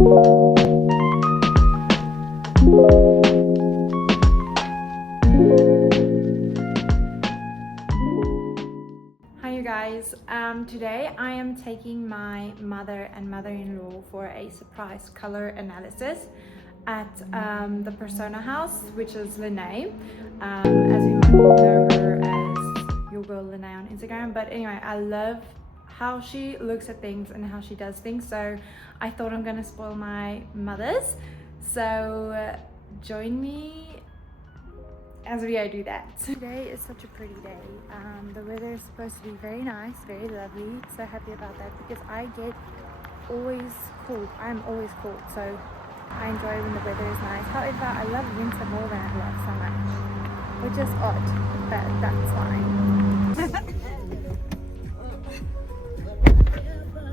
Hi you guys, today I am taking my mother and mother-in-law for a surprise color analysis at the Persona house, which is Lene. As you might know her as your girl Lene on Instagram, but anyway, I love how she looks at things and how she does things, so I thought I'm gonna spoil my mother's. So join me as we do that. Today is such a pretty day. The weather is supposed to be very nice, very lovely. So happy about that because I get always cold. I'm always cold, so I enjoy when the weather is nice. However, I love winter more than I love summer, which is odd, but that's fine.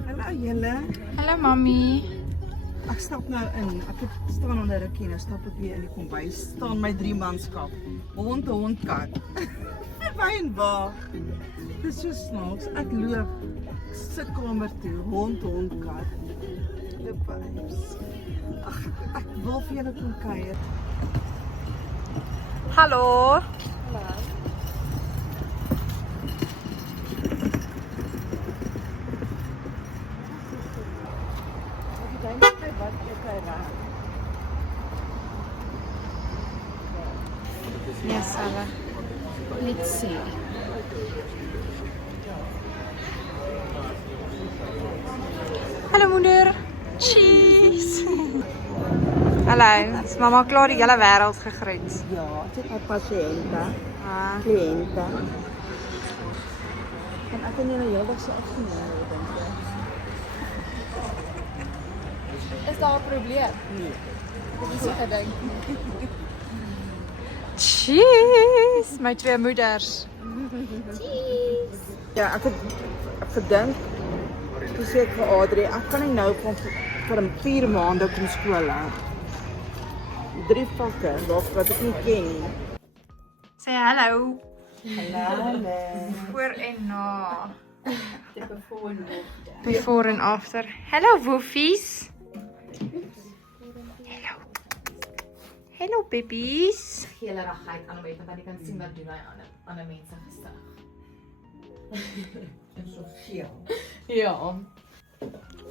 Hallo julle. Hello, mommy. Ek stap nou in. Ek het staan onder 'n rukkie en nou stap ek weer in die kombuis. Staan my 3 manskap. Hond, kat. Wynbaar. Dis so snaaks. Ek loop sit kamer toe. Hond, kat. The vibes. Ag, ek wil vir julle kom kuier. Hallo. Hallo. Yes, Sarah. Let's see. Hallo moeder. Cheese. Hallo. Is mama klaar die hele wêreld gegroet? Ja, dit is my pasiënte, Ah. kliënte. En ek kan nie nou heeldag so afgeneem word dink ek. Is daar 'n probleem? Nee. Dit is nie gedink. Cheese. My twee moeders. Cheese. Ja, ek het gedink, toe sê ek vir Adrie, ek kan nie nou vir 4 maande kom skool hou. 3 vakke wat ek nie ken nie. Sê hallo. Hallo. Voor en na. The before and after. Before and after. Hello woofies. Hello. Hello babies. Gee hulle regheid aan hom het want jy kan sien wat doen hy aan 'n mens se gesig. En so geel. Ja.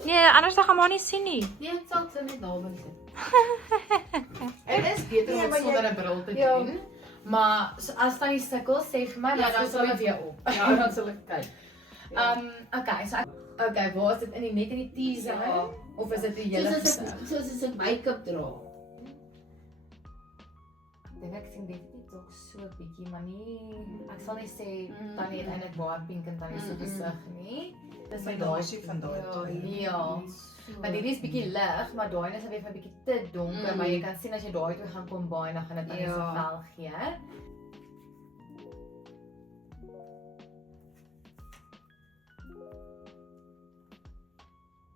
Nee, anders dan gaan maar nie sien nie. Nee, dit sal sy net daar wees. Dit is beter om dit sonder 'n bril te doen. Maar as jy sukkel, sê vir my, dan sal ek weer op. Ja, dan sal ek kyk. Okay, so okay, waar is dit in die net in die T-zone of is dit die hele gesig? Soos as ek make-up dra. Ek sien definitief dalk so 'n bietjie, maar nie ek sal nie sê tannie het eintlik baie pink en tannie se gesig nie. Dis my Combinasie van daai twee. Ja. Maar dit is bietjie lig, maar daai is weer 'n bietjie te donker, maar jy kan sien as jy daai twee gaan combine dan gaan dit tannie se vel gee.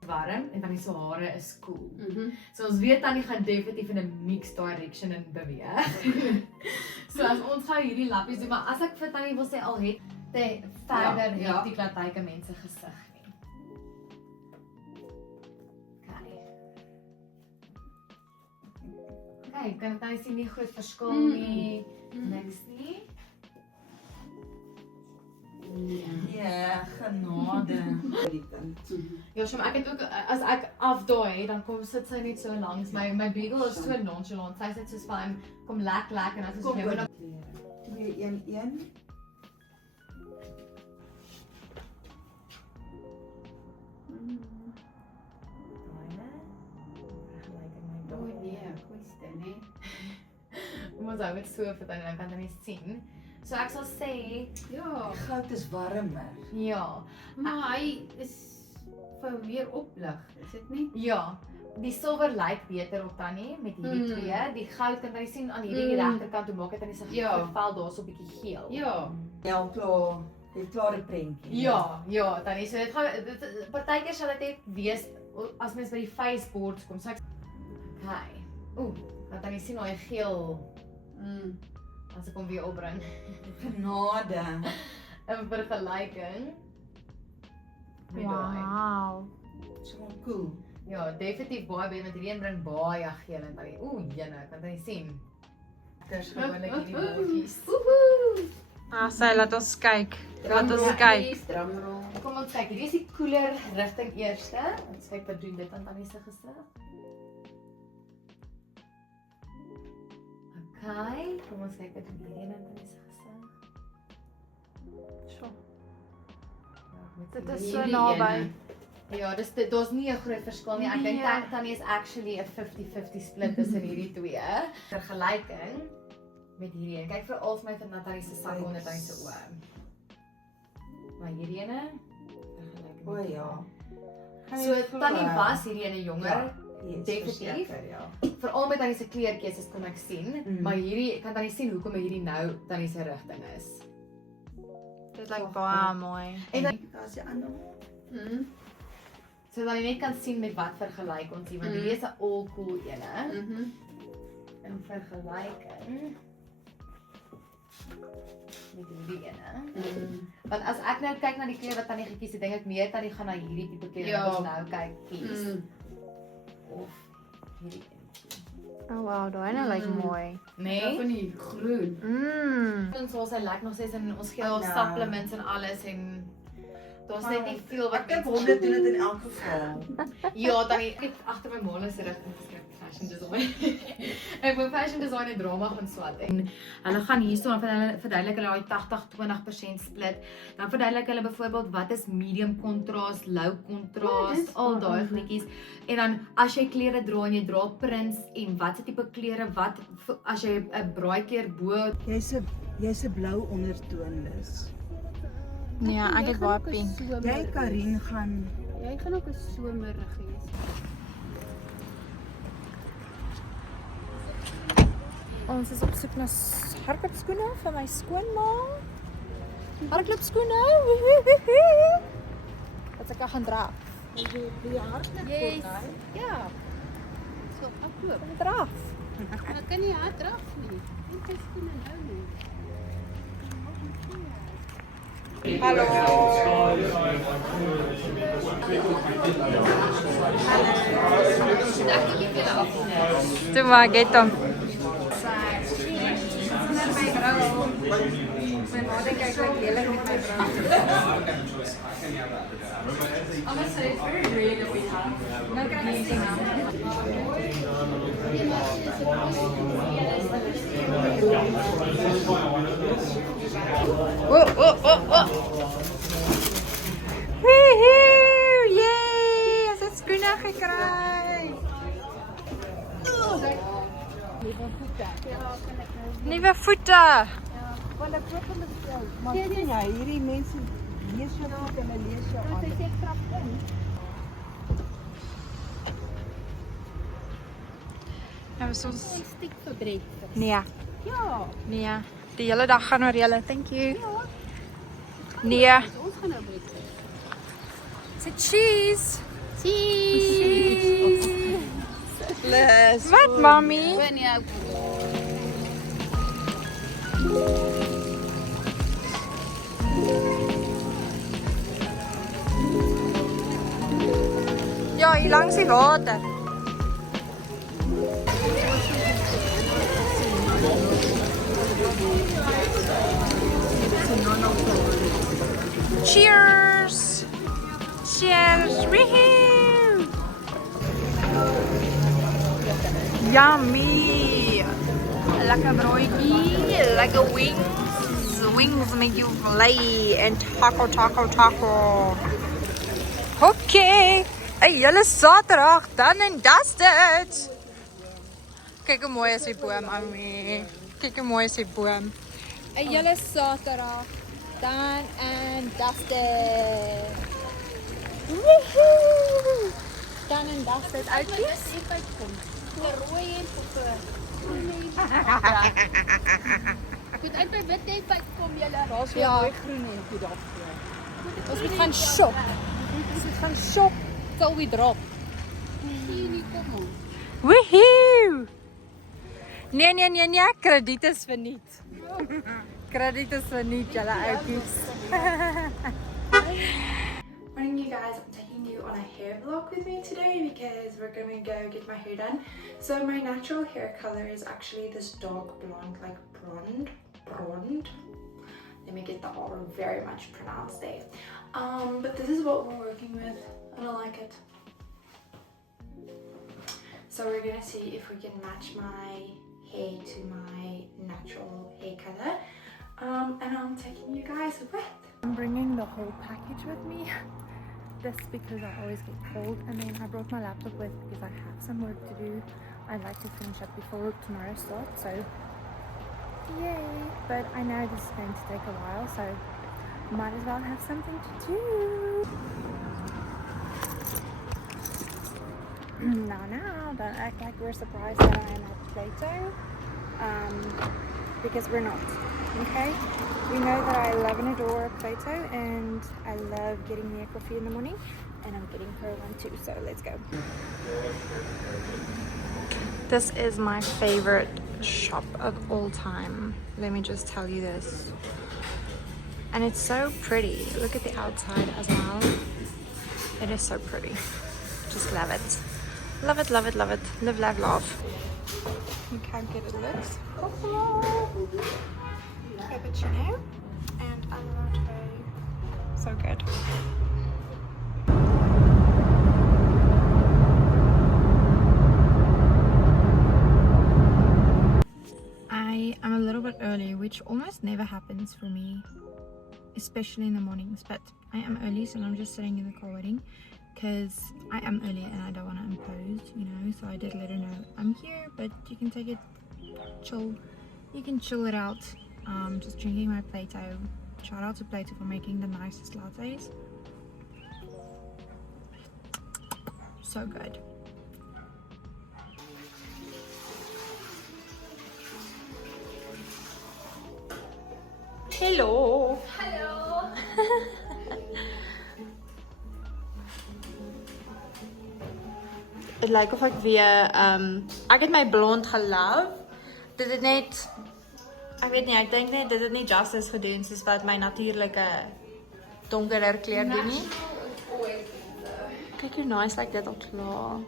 Warm en tannie se hare is koel. So ons weet tannie gaan definitief in 'n mixed direction in beweeg. So as ons gou hierdie lappies doen, maar as ek vir tannie wil sê al het te verder het die klatyke mense gesig nie. Okay, kan tannie sien nie groot verskil nie. Niks nie. Ja, genade. Ja, so ek het ook as ek afdaai, dan kom sit sy net so langs my beagle is so nonchalant. Sy sit soos van kom lek en as Kom jy oor. nou 2 1 1. O nee, kwestie, nee. Ons hou dit so vir dan kan jy sien. So ek sal sê, Ja, Goud is warmer. ja, maar hy is vir meer oplig, is dit nie? ja. Die silwer lyk beter op tannie met hierdie twee. Die goud kan jy sien aan hierdie regterkant hoe maak dit aan die sig vel daarso 'n bietjie geel. Ja. Ja, klaar. Jy klaar die prentjie. Ja, tannie, so dit gaan partykeer sal dit net wees as mens by die faceboards kom. So ek okay. Want tannie sien daai geel as ek hom weer opbring. Genade. In vergelyking met daai. Wow. So cool. Ja, definitief baie baie met hierdie een bring baie geel en baie. Ooh, jene, kan jy sien? Dis gewoonlik hierdie botjies. Sy laat ons kyk. Drumroll. Kom ons kyk, hierdie is die koeler rigting eerste. Ons kyk wat doen dit aan Tannie se gesig. Okay, kom ons kyk wat doen hierdie aan Tannie se gesig. Sjoe. Dit is so naby. Ja, daar's nie 'n groot verskil nie. Ek dink Tannie is actually 'n 50-50 split tussen hierdie twee. Vergelyking met hierdie een. Kyk veral vir my vir Natalie se sak onder Tannie se oë. Maar hierdie ene vergelyking. O ja. So Tannie was hierdie ene jonger. Yes, Definitief. verseker, ja. Veral met Tannie se kleurkeuses kon ek sien, maar hierdie kan Tannie sien hoekom hierdie nou Tannie se rigting is. Dit lyk baie mooi. En dan Daar's die ander. so dat jy net kan sien met wat vergelyk ons hier, want hierdie is 'n all cool ene. En vergelyking met hierdie ene. Want as ek nou kyk na die kleur wat Tannie gekies het, dink ek meer Tannie gaan na hierdie tipe kleur wat ons nou kyk kies. Of hierdie een. Oh wow, daai nou lyk mooi. Nee? Van die groen. Ons was hy lyk nog steeds in ons gee al Ja. supplements en alles en daar's net nie veel wat Ek dink hom dit doen dit in elk geval. Ja, dan ek agter my maal is reg geskryf fashion design. Ek wou fashion design en drama gaan swat en hulle gaan hierso en hulle verduidelik hulle daai 80-20% split. Dan verduidelik hulle byvoorbeeld wat is medium kontras, low kontras, al daai goedjies. En dan as jy klere dra en jy dra prints en watse tipe klere wat as jy 'n braaikleur bo Jy's 'n blou ondertoon is. Nee, ek het baie pink. Jy Karin gaan Jy gaan ook 'n somerige wees. Ons is op soek na hardloopskoene vir my skoonma. Hardloopskoene. Wat ek gaan dra. die hardloop Yes. ja, So afloop. Draf. Ek kan nie hard draf nie. Ek is skoene nou nie. Hallo. Toe maar get hom. My ma dink ek lyk lelik met my brou. I must say it's very rare that we have. No kan jy sien. Woehoe! Yay! Ons het skoene gekry. Nuwe voete. Want ek koop hom self. Maar sien jy, hierdie mense lees jou goed en hulle lees jou aan. Ek trap in. Nou is ons Ek stiek vir breakfast. nee, Ja. nee. Die hele dag gaan oor julle. Thank you. Nee. Ons gaan nou breakfast. Say cheese. Cheese. Wat, mommy? Wanneer Ja, hier langs die water. Cheers! Cheers! Woohoo! Yummy! Lekker broodjie, lekker wings. Wings make you fillet en taco. Okay. Hey, julle Saterdag, dan en dusted. Kyk hoe mooi is die boom, Ami. Kyk hoe mooi is die boom. Hey, julle Saterdag, dan en dusted. Woohoo! Dan en dusted uitkies. rooi en Goed uit by wit en pyp kom julle. Daar's Ja. mooi groen entjie daarvoor. Ons moet gaan shop. Ons moet gaan shop till we drop. Sien nie kom ons. Woohoo! Nee, krediet is verniet. Krediet is verniet, julle oupies. Morning you guys, I'm taking you on a hair vlog with me today because we're gonna go get my hair done. So my natural hair color is actually this dark blonde, like blonde. Let me get the R very much pronounced there. But this is what we're working with and I like it. So we're gonna see if we can match my hair to my natural hair color. And I'm taking you guys with. I'm bringing the whole package with me. This because I always get cold, and then I brought my laptop with because I have some work to do. I'd like to finish up before tomorrow starts, so yay. But I know this is going to take a while, so might as well have something to do. Now, don't act like we're surprised that I am at Plato, because we're not, okay? We know that I love and adore Plato, and I love getting me a coffee in the morning, and I'm getting her one too, so let's go. This is my favorite shop of all time. Let me just tell you this. And it's so pretty. Look at the outside as well. It is so pretty. Just love it. Love it, love it, love it. Live, laugh, love. Look how good it looks. Cappuccino and a latte. So good. I am a little bit early, which almost never happens for me, especially in the mornings, but I am early, so I'm just sitting in the car waiting because I am early and I don't want to impose, you know. So I did let her know I'm here, but you can take it chill. You can chill it out. Just drinking my Plato. Shout out to Plato for making the nicest lattes. So good. Hello. Hallo. Het lijkt of ik weer ek het my blond gelove. Dit het net ek weet nie, ek dink net dit het nie justice gedoen soos wat my natuurlike donkerder kleur doen nie. Kyk hoe nice lyk dit al klaar.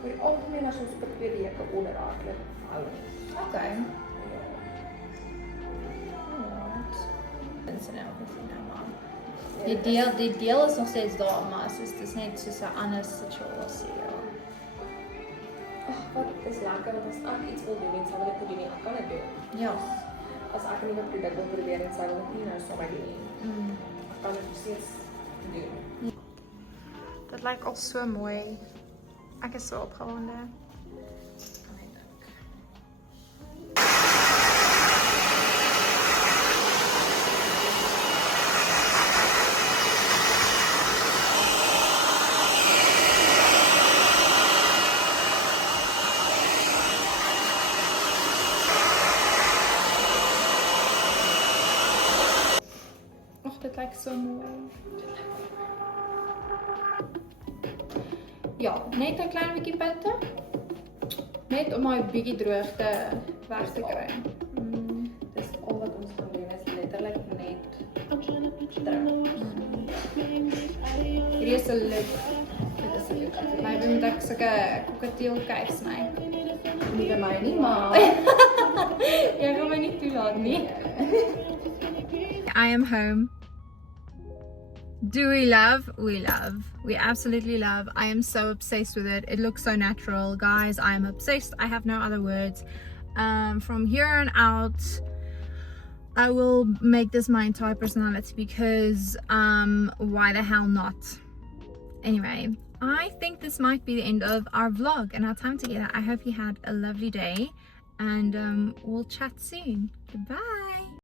Vir die algemeen as ons per 2 weke onderhardlik hou. Okay. Die deel is nog steeds daar, maar het is net soos 'n ander situasie. Ja. Wat is lekker want as ek iets wil doen en sy wil dit doen, ek kan dit doen. Ja. As ek 'n nuwe produk wil probeer en sy wil dit nie nou saam met doen nie, ek kan dit steeds doen. Dit lyk al so mooi. Ek is so opgewonde. Och, dit lyk so mooi. Ja, net 'n klein bietjie punte. Net om my bietjie droogte weg te kry. Dis al wat ons gaan doen, is letterlik net Hierdie is 'n look. Dit is 'n look. My moet ek sulke kokketeelkyk sny. nie by my nie, maar Jy gaan my nie toelaat nie. I am home. Do we love? We love. We absolutely love. I am so obsessed with it. It looks so natural. Guys, I am obsessed. I have no other words. From here on out, I will make this my entire personality because why the hell not? Anyway, I think this might be the end of our vlog and our time together. I hope you had a lovely day and we'll chat soon. Goodbye.